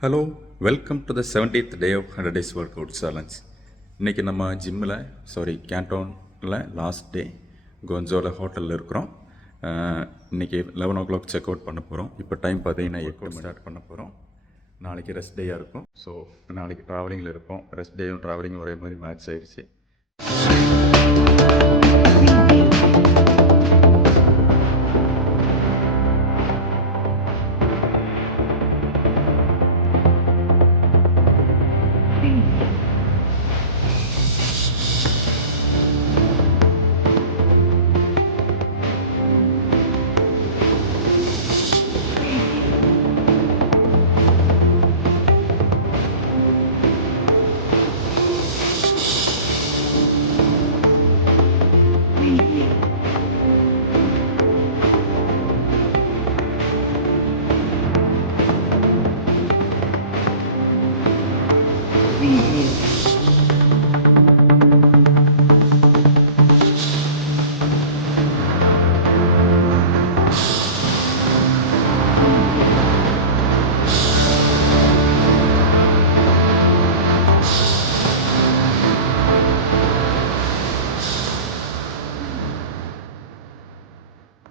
Hello, welcome to the 70th day of 100 days workout challenge. இன்றைக்கி நம்ம கேண்டோனில் last day கோன்சோல ஹோட்டலில் இருக்கிறோம். இன்றைக்கி 11 o'clock செக் அவுட் பண்ண போகிறோம். இப்போ டைம் பார்த்தீங்கன்னா 8 ஸ்டார்ட் பண்ண போகிறோம். நாளைக்கு ரெஸ்ட் டேயாக இருக்கும். ஸோ நாளைக்கு ட்ராவலிங்கில் இருப்போம். ரெஸ்ட் டேயும் ட்ராவலிங் ஒரே மாதிரி மேட்ச் ஆகிடுச்சு.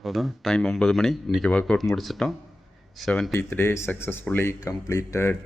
அதான் டைம் 9 மணி. இன்றைக்கி ஒர்க் அவுட் முடிச்சிட்டோம். 70th டே சக்ஸஸ்ஃபுல்லி கம்ப்ளீட்டட்.